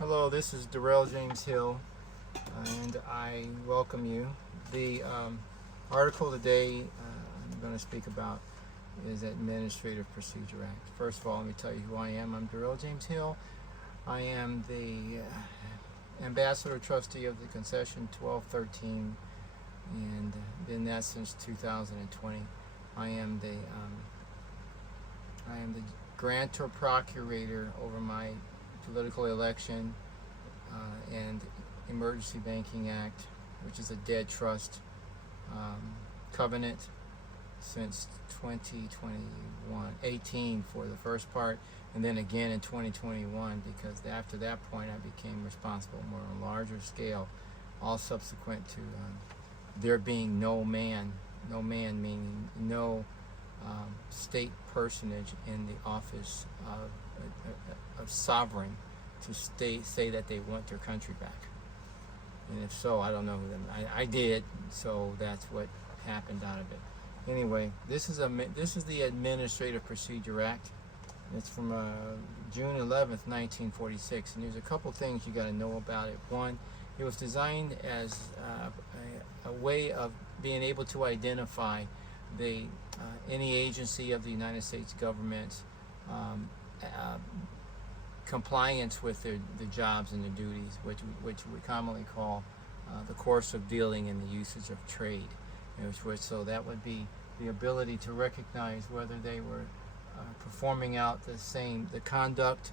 Hello, this is Darrell James Hill, and I welcome you. The article today I'm going to speak about is Administrative Procedure Act. First of all, let me tell you who I am. I'm Darrell James Hill. I am the Ambassador Trustee of the Concession 1213, and been that since 2020. I am the grantor procurator over my political election and Emergency Banking Act, which is a dead trust covenant since 2018 for the first part, and then again in 2021, because after that point I became responsible more on a larger scale, all subsequent to there being no man meaning no state personage in the office of sovereign to say that they want their country back. And if so, I don't know who them. I did, so that's what happened out of it. Anyway, this is the Administrative Procedure Act. It's from June 11th, 1946, and there's a couple things you got to know about it. One, it was designed as a way of being able to identify any agency of the United States government compliance with their jobs and their duties, which we commonly call the course of dealing and the usage of trade. So that would be the ability to recognize whether they were performing out the conduct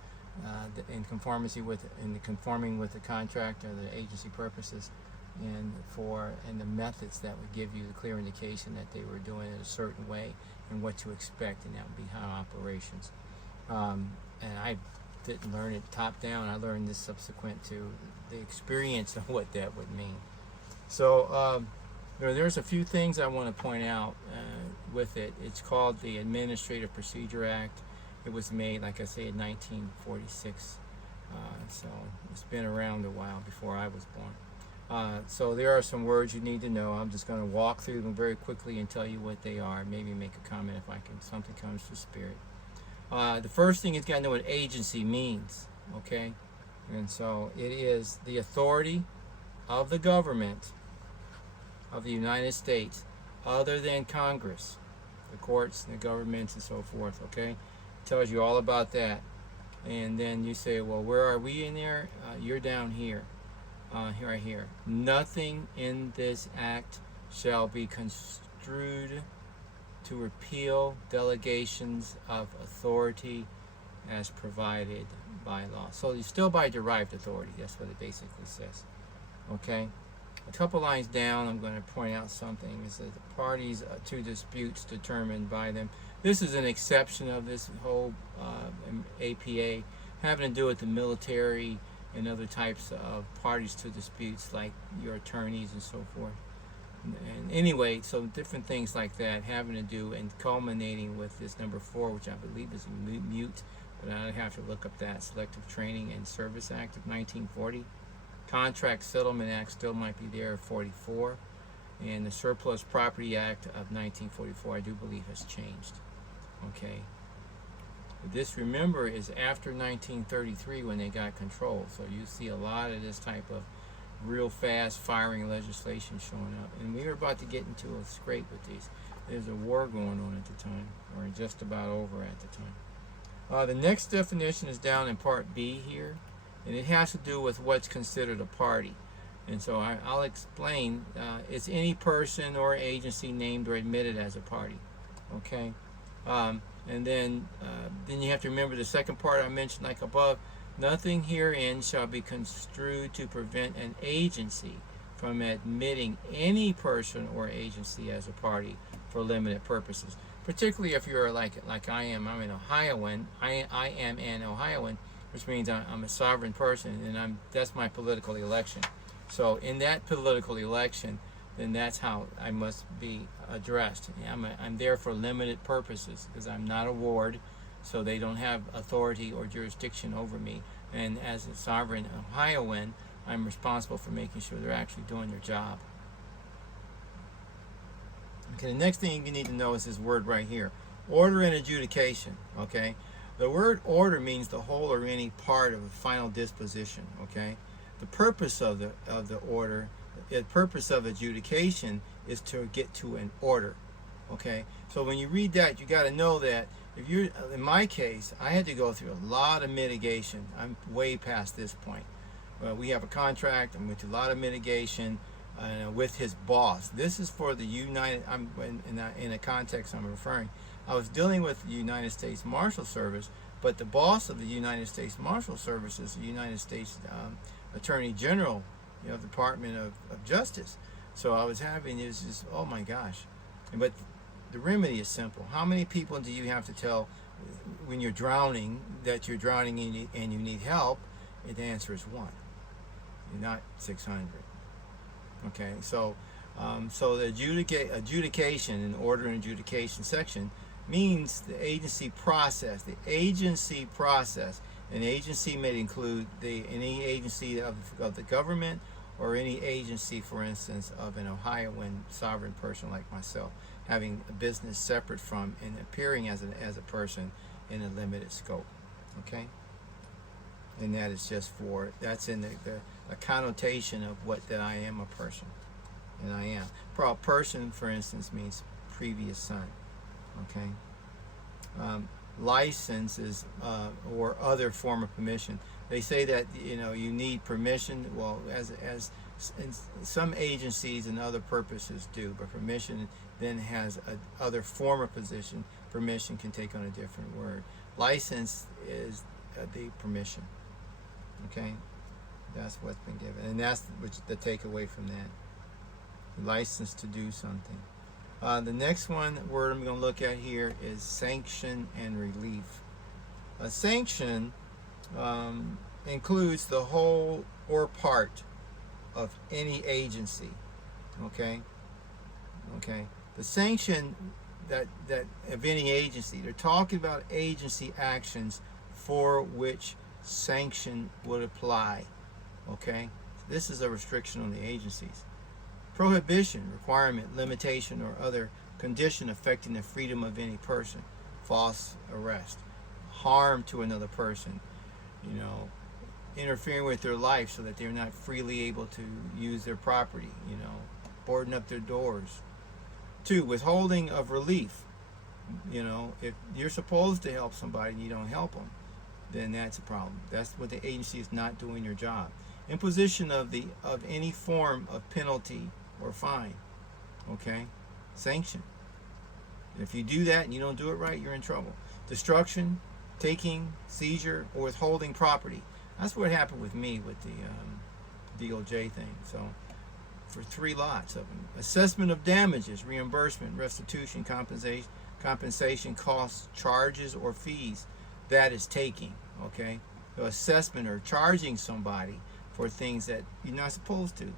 conforming with the contract or the agency purposes, and the methods that would give you the clear indication that they were doing it a certain way and what to expect, and that would be how operations. And I didn't learn it top down. I learned this subsequent to the experience of what that would mean. So there's a few things I want to point out with it. It's called the Administrative Procedure Act. It was made, like I say, in 1946. So it's been around a while before I was born. So there are some words you need to know. I'm just going to walk through them very quickly and tell you what they are. Maybe make a comment if something comes to spirit. The first thing is got to know what agency means, okay? And so it is the authority of the government of the United States other than Congress, the courts, the governments, and so forth, okay? It tells you all about that. And then you say, well, where are we in there? You're down here. Right here. Nothing in this act shall be construed to repeal delegations of authority as provided by law. So you're still by derived authority. That's what it basically says. Okay? A couple lines down, I'm going to point out something. It says the parties to disputes determined by them. This is an exception of this whole APA, having to do with the military and other types of parties to disputes, like your attorneys and so forth. And anyway, so different things like that having to do and culminating with this number 4, which I believe is mute, but I have to look up that. Selective Training and Service Act of 1940. Contract Settlement Act still might be there, 44. And the Surplus Property Act of 1944, I do believe, has changed. Okay. This, remember, is after 1933 when they got control. So you see a lot of this type of real fast firing legislation showing up. And we were about to get into a scrape with these. There's a war going on at the time, or just about over at the time. The next definition is down in Part B here, and it has to do with what's considered a party. And so I'll explain. It's any person or agency named or admitted as a party. Okay? And then you have to remember the second part I mentioned, like above. Nothing herein shall be construed to prevent an agency from admitting any person or agency as a party for limited purposes. Particularly if you're like I am. I'm an Ohioan. I am an Ohioan, which means I'm a sovereign person, and that's my political election. So in that political election, then that's how I must be addressed. I'm there for limited purposes because I'm not a ward, so they don't have authority or jurisdiction over me. And as a sovereign Ohioan, I'm responsible for making sure they're actually doing their job. Okay, the next thing you need to know is this word right here. Order and adjudication, okay? The word order means the whole or any part of a final disposition. Okay, the purpose of the order, the purpose of adjudication is to get to an order. Okay, so when you read that, you got to know that if you're, in my case, I had to go through a lot of mitigation. I'm way past this point. We have a contract. I went through a lot of mitigation with his boss. This is for the United. I'm in a context I'm referring. I was dealing with the United States Marshal Service, but the boss of the United States Marshal Service is the United States Attorney General, Department of Justice. So I was having this just, oh my gosh. But the remedy is simple. How many people do you have to tell when you're drowning that you're drowning and you need help? And the answer is one. You're not 600. Okay, so the adjudication and order and adjudication section means the agency process. The agency process. An agency may include any agency of the government or any agency, for instance, of an Ohioan sovereign person like myself, having a business separate from and appearing as a person in a limited scope. Okay? And that is just that's in a connotation of that I am a person. And I am. A person, for instance, means previous son. Okay? License is or other form of permission. They say that you need permission. Well, as some agencies and other purposes do, but permission then has other form of position. Permission can take on a different word. License is the permission. Okay, that's what's been given, and that's the takeaway from that. License to do something. The next word I'm going to look at here is sanction and relief. A sanction includes the whole or part of any agency. Okay. The sanction that of any agency, they're talking about agency actions for which sanction would apply. Okay. This is a restriction on the agencies. Prohibition, requirement, limitation, or other condition affecting the freedom of any person. False arrest. Harm to another person. Interfering with their life so that they're not freely able to use their property. Boarding up their doors. 2, withholding of relief. If you're supposed to help somebody and you don't help them, then that's a problem. That's what the agency is not doing their job. Imposition of any form of penalty or fine. Okay? Sanction. If you do that and you don't do it right, you're in trouble. Destruction, taking, seizure, or withholding property. That's what happened with me with the DOJ thing. So, for 3 lots of them. Assessment of damages, reimbursement, restitution, compensation, costs, charges, or fees. That is taking. Okay? So assessment or charging somebody for things that you're not supposed to.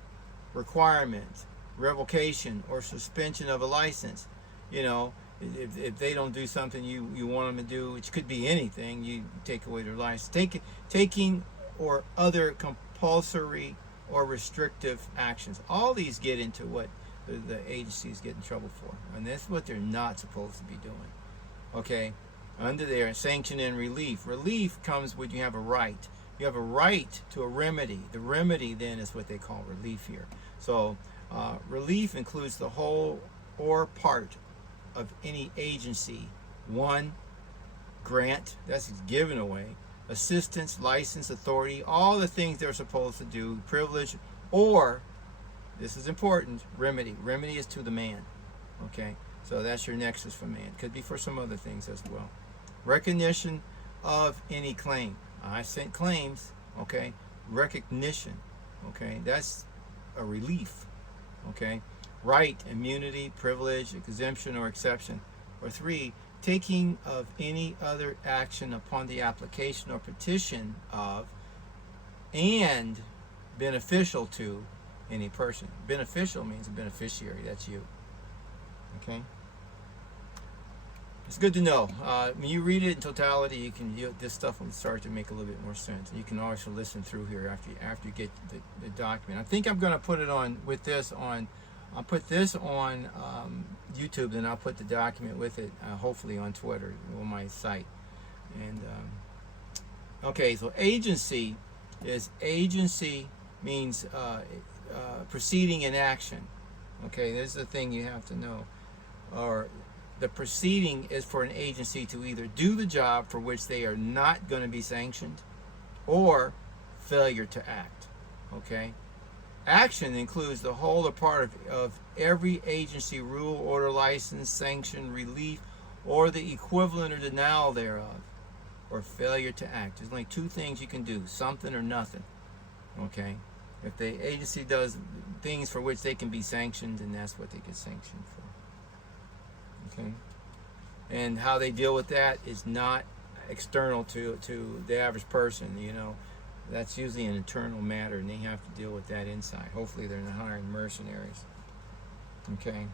Requirements, revocation or suspension of a license. If they don't do something you want them to do, which could be anything, you take away their license. Taking or other compulsory or restrictive actions. All these get into what the agencies get in trouble for. And that's what they're not supposed to be doing. Okay? Under there, sanction and relief. Relief comes when you have a right. You have a right to a remedy. The remedy then is what they call relief here. So relief includes the whole or part of any agency. 1, grant, that's given away. Assistance, license, authority, all the things they're supposed to do. Privilege, or, this is important, remedy. Remedy is to the man. Okay, so that's your nexus for man. Could be for some other things as well. Recognition of any claim. I sent claims, okay. Recognition, okay. That's a relief, okay. Right, immunity, privilege, exemption, or exception. Or 3, taking of any other action upon the application or petition of and beneficial to any person. Beneficial means a beneficiary. That's you. Okay. It's good to know. When you read it in totality, this stuff will start to make a little bit more sense. You can also listen through here after you get the document. I think I'm going to put it on with this on. I'll put this on YouTube, then I'll put the document with it, hopefully on Twitter, on my site. And okay, so agency means proceeding in action. Okay, this is the thing you have to know. Or the proceeding is for an agency to either do the job for which they are not going to be sanctioned, or failure to act. Okay, action includes the whole or part of every agency rule, order, license, sanction, relief, or the equivalent or denial thereof, or failure to act. There's only two things you can do: something or nothing. Okay, if the agency does things for which they can be sanctioned, then that's what they get sanctioned for. Okay, and how they deal with that is not external to the average person. You know, that's usually an internal matter, and they have to deal with that inside. Hopefully they're not hiring mercenaries. Okay,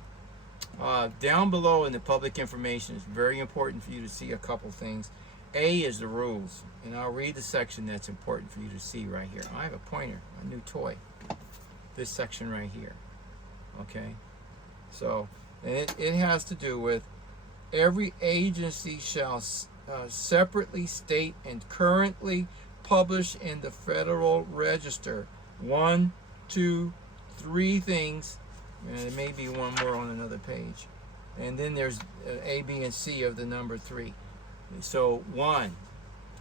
down below in the public information, it's very important for you to see a couple things. A is the rules, and I'll read the section that's important for you to see right here. I have a pointer, a new toy, this section right here. Okay, so and it has to do with every agency shall separately state and currently publish in the Federal Register 1, 2, 3 things, and there may be one more on another page. And then there's A, B, and C of the number 3. So 1,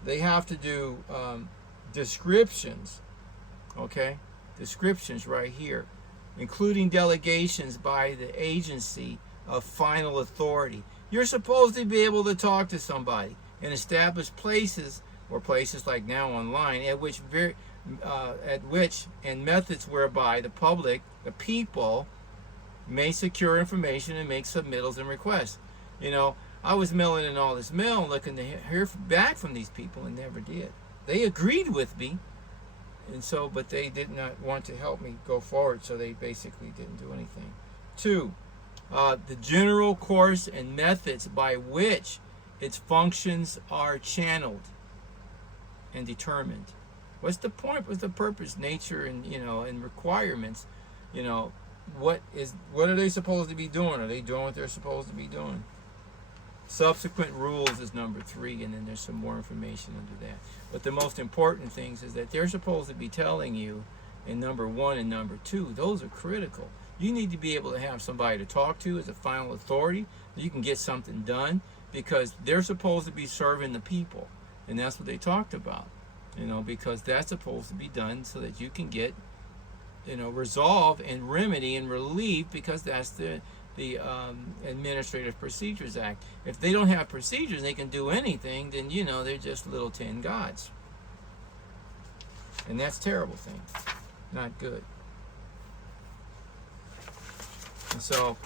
they have to do descriptions, okay? Descriptions right here, including delegations by the agency of final authority. You're supposed to be able to talk to somebody and establish places, or places like now online, at which and methods whereby the public, the people, may secure information and make submittals and requests. You know, I was mailing in all this mail, looking to hear back from these people, and never did. They agreed with me, and so, but they did not want to help me go forward, so they basically didn't do anything. 2, the general course and methods by which its functions are channeled and determined. What's the point? What's the purpose, nature, and and requirements? What are they supposed to be doing? Are they doing what they're supposed to be doing? Subsequent rules is number 3, and then there's some more information under that. But the most important things is that they're supposed to be telling you in number 1 and number 2. Those are critical. You need to be able to have somebody to talk to as a final authority. You can get something done, because they're supposed to be serving the people, and that's what they talked about. Because that's supposed to be done so that you can get resolve and remedy and relief, because that's the Administrative Procedures Act. If they don't have procedures, they can do anything, then they're just little tin gods, and that's a terrible thing, not good. And so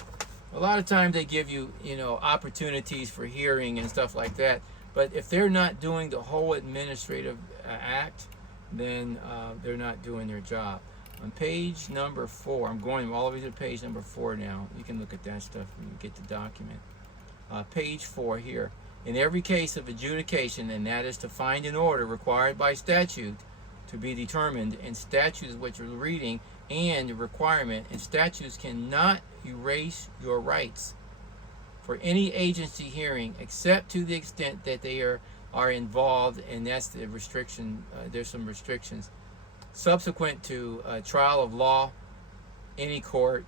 a lot of times they give you opportunities for hearing and stuff like that, but if they're not doing the whole administrative act, then they're not doing their job. On page number 4, I'm going all the way to page number 4 now. You can look at that stuff when you get the document. Page 4 here. In every case of adjudication, and that is to find an order required by statute to be determined, and statutes which you're reading, and the requirement, and statutes cannot erase your rights for any agency hearing, except to the extent that they are involved, and that's the restriction. There's some restrictions. Subsequent to trial of law, any court,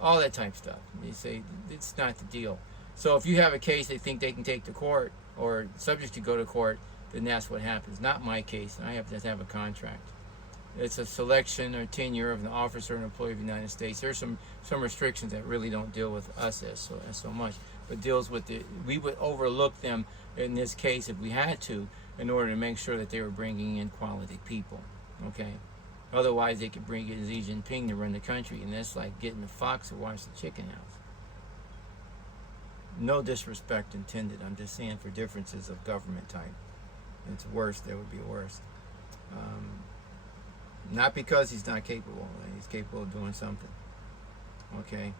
all that type of stuff. They say it's not the deal. So if you have a case they think they can take to court, or subject to go to court, then that's what happens. Not my case. I have to have a contract. It's a selection or tenure of an officer and employee of the United States. There's some restrictions that really don't deal with us as so much, but deals with we would overlook them in this case if we had to, in order to make sure that they were bringing in quality people. Okay, otherwise they could bring in Xi Jinping to run the country, and that's like getting the fox to watch the chicken house. No disrespect intended. I'm just saying, for differences of government type, it's worse. There would be worse. Not because he's not capable. He's capable of doing something. Okay.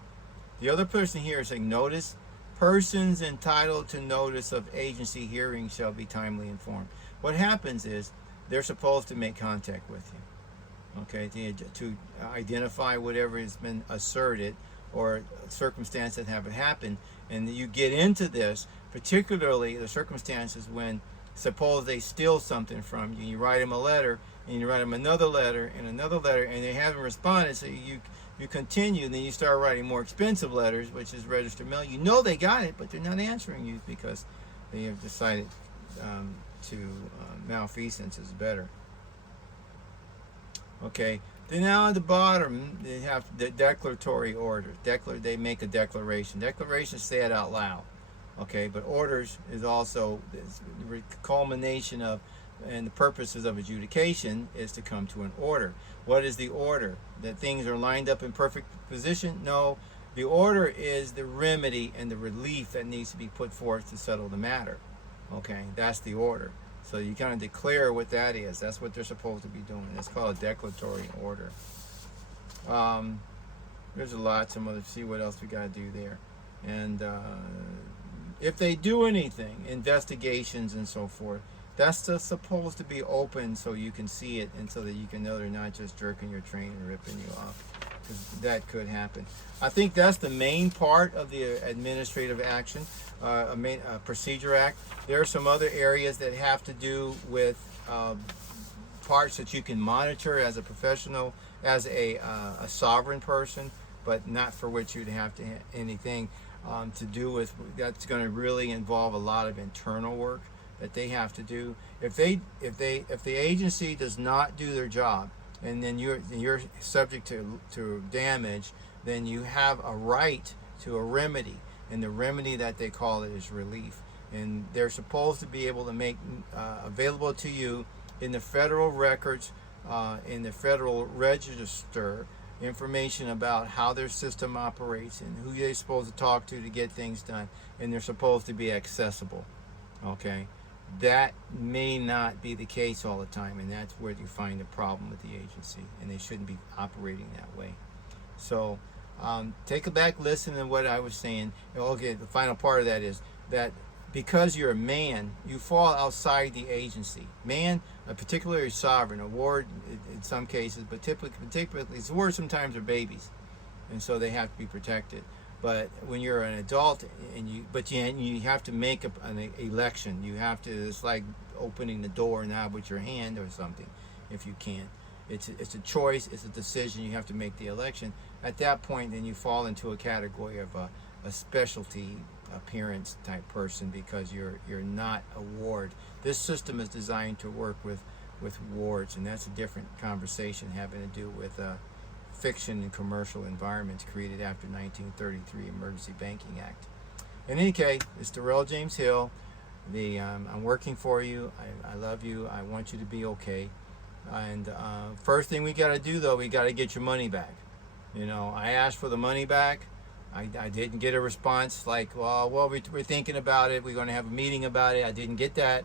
The other person here is saying, notice, persons entitled to notice of agency hearing shall be timely informed. What happens is they're supposed to make contact with you, okay, to identify whatever has been asserted or circumstances that have happened. And you get into this, particularly the circumstances when suppose they steal something from you. You write them a letter, and you write them another letter, and they haven't responded, so you continue, and then you start writing more expensive letters, which is registered mail. You know they got it, but they're not answering you because they have decided malfeasance is better. Okay, then now at the bottom they have the declaratory orders. They make a declaration. Declarations say it out loud. Okay, but orders is also the culmination of, and the purposes of adjudication is to come to an order. What is the order? That things are lined up in perfect position? No, the order is the remedy and the relief that needs to be put forth to settle the matter. Okay, that's the order. So you kind of declare what that is. That's what they're supposed to be doing. That's called a declaratory order. There's a lot. See what else we got to do there. And if they do anything, investigations and so forth, that's just supposed to be open so you can see it and so that you can know they're not just jerking your train and ripping you off, because that could happen. I think that's the main part of the administrative action, procedure act. There are some other areas that have to do with parts that you can monitor as a professional, as a sovereign person, but not for which you'd have to anything to do with. That's going to really involve a lot of internal work that they have to do. If the agency does not do their job, and then you're subject to damage, then you have a right to a remedy, and the remedy that they call it is relief. And they're supposed to be able to make available to you in the federal records, in the federal register, information about how their system operates and who they're supposed to talk to get things done, and they're supposed to be accessible. Okay, that may not be the case all the time, and that's where you find the problem with the agency, and they shouldn't be operating that way. So take a back listen to what I was saying. Okay, the final part of that is that because you're a man, you fall outside the agency. Man, particularly sovereign, a ward in some cases, but typically wards sometimes are babies, and so they have to be protected. But when you're an adult and you have to make an election, you have to. It's like opening the door now with your hand or something, if you can. It's a choice. It's a decision. You have to make the election. At that point, then you fall into a category of a specialty appearance type person, because you're not a ward. This system is designed to work with wards, and that's a different conversation having to do with fiction and commercial environments created after 1933 Emergency Banking Act. In any case, it's Darrell James Hill. I'm working for you. I love you. I want you to be okay. And first thing we got to do, though, we got to get your money back. You know, I asked for the money back. I didn't get a response like, well, we're thinking about it. We're going to have a meeting about it. I didn't get that.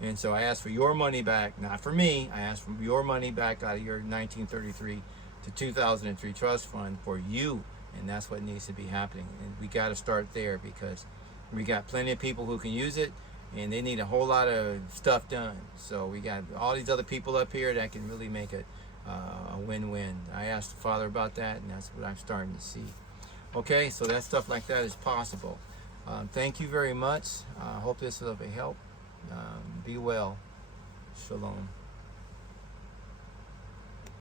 And so I asked for your money back, not for me. I asked for your money back out of your 1933 to 2003 trust fund for you. And that's what needs to be happening. And we got to start there, because we got plenty of people who can use it, and they need a whole lot of stuff done. So we got all these other people up here that can really make it a win-win. I asked the Father about that, and that's what I'm starting to see. Okay, so that stuff like that is possible. Thank you very much. I hope this was of a help. Be well. Shalom.